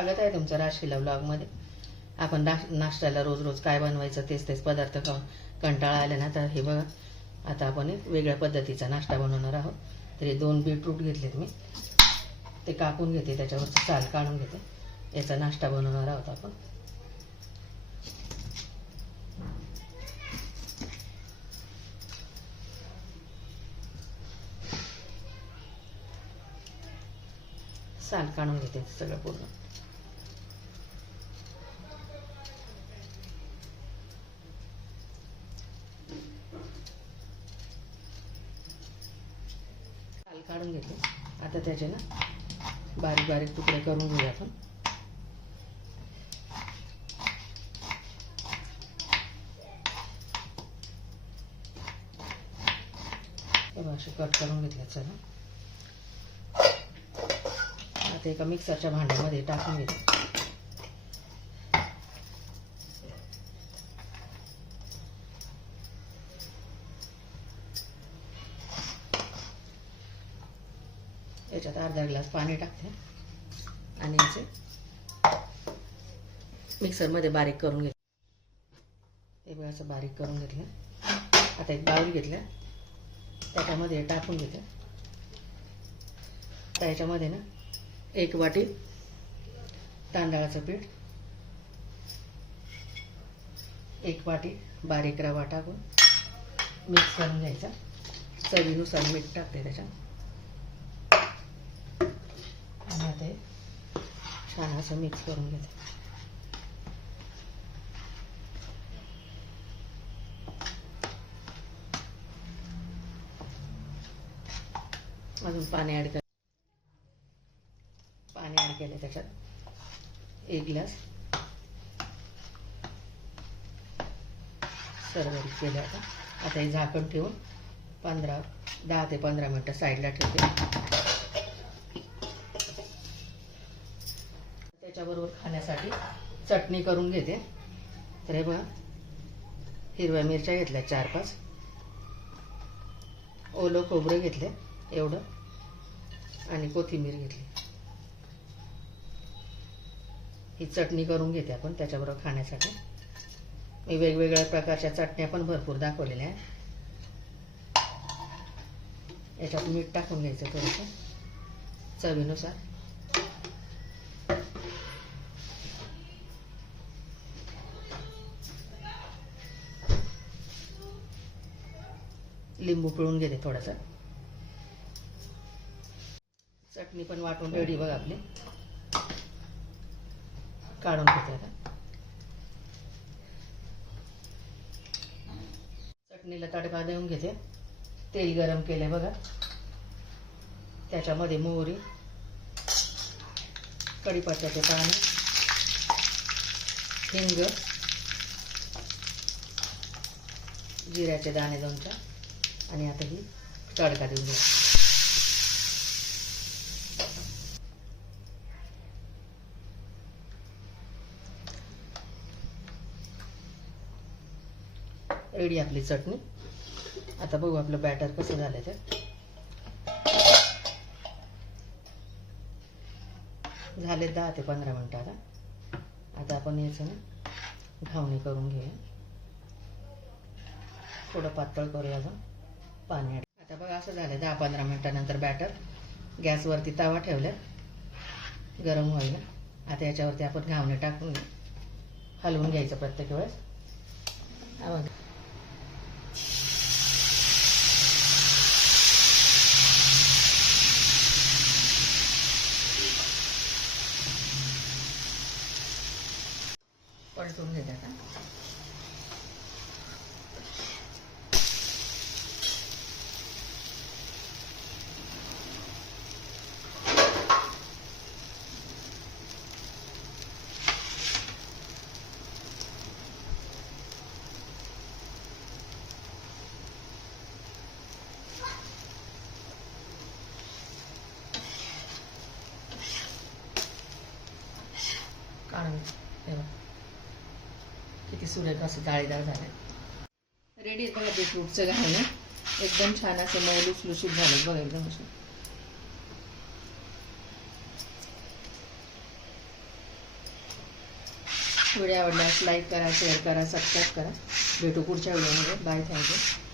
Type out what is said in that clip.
स्वागत आहे तुमचं राशीला व्लॉगमध्ये. आपण नाश्त्याला रोज रोज काय बनवायचं तेच तेच पदार्थ खाऊन कंटाळा आला ना, तर हे बघा आता आपण एक वेगळ्या पद्धतीचा नाश्ता बनवणार आहोत. तर हे 2 बीटरूट घेतलेत मी, ते कापून घेते, त्याच्यावरची साल काढून घेते. याचा नाश्ता बनवणार आहोत आपण. साल काढून घेते सगळं पूर्ण. साल काढून घेते. आता त्याचे ना बारीक बारीक तुकडे करून घेऊया आपण. असे कट करून घेतले. चला आता एका मिक्सरच्या भांड्यामध्ये टाकून घेते. याच्यात अर्धा ग्लास पाणी टाकते आणि याचे मिक्सरमध्ये बारीक करून घेते. हे बघा असं बारीक करून घेतलं. आता एक बाउल घेतला, त्याच्यामध्ये टाकून घेते. आता याच्यामध्ये ना 1 वाटी तांदळाचं पीठ, 1 वाटी बारीक रवा टाकून मिक्स करून घ्यायचा. चवीनुसार मीठ टाकते त्याच्यात. आणि आता हे छान असं मिक्स करून घेते. अजून पाणी ॲड केलं त्याच्यात 1 ग्लास. सर्व केलं. आता हे झाकण ठेवून 10 ते 15 मिनटं साईडला ठेवते. त्याच्याबरोबर खाण्यासाठी चटणी करून घेते. तर हे बघा हिरव्या मिरच्या घेतल्या 4-5, ओलं खोबरं घेतले एवढं, आणि कोथिंबीर घेतली. ही चटणी करून घेते आपण त्याच्याबरोबर खाण्यासाठी. मी वेगवेगळ्या प्रकारच्या चटण्या पण भरपूर दाखवलेल्या आहेत. याच्यात मीठ टाकून घ्यायचं थोडंसं चवीनुसार. लिंबू पिळून घेते थोडासा. चटणी पण वाटून रेडी बघा आपली. काढून घेते. आता चटणीला तडका देऊन घेते. तेल गरम केले बघा, त्याच्यामध्ये मोहरी, कढीपत्त्याचे पाने, हिंग, जिऱ्याचे दाणे 2 आणि आता ही तडका देऊन घ्या. रेडी आपली चटणी. आता बघू आपलं बॅटर कसं झालं ते. झाले 10 ते 15 मिनिटं. आता आपण याचं ना घावणी करून घेऊया. थोडं पातळ करूया अजून पाणी. आता बघा असं झालं 10-15 मिनिटानंतर बॅटर. गॅसवरती तवा ठेवला गरम व्हायला. आता याच्यावरती आपण घावणे टाकून हलवून घ्यायचं प्रत्येक वेळेस. पलटून घेते. आता काढून ठेवा. किती सुरेख असं जाळीदार झालं. रेडी आहे बघा बीटरूटचं घालणं. एकदम छान असं मऊ लुसलुशीत झालं बघा. एकदम असं व्हिडिओ आवडल्यास लाईक करा, शेअर करा, सबस्क्राईब करा. भेटू पुढच्या व्हिडिओमध्ये. Bye, thank you.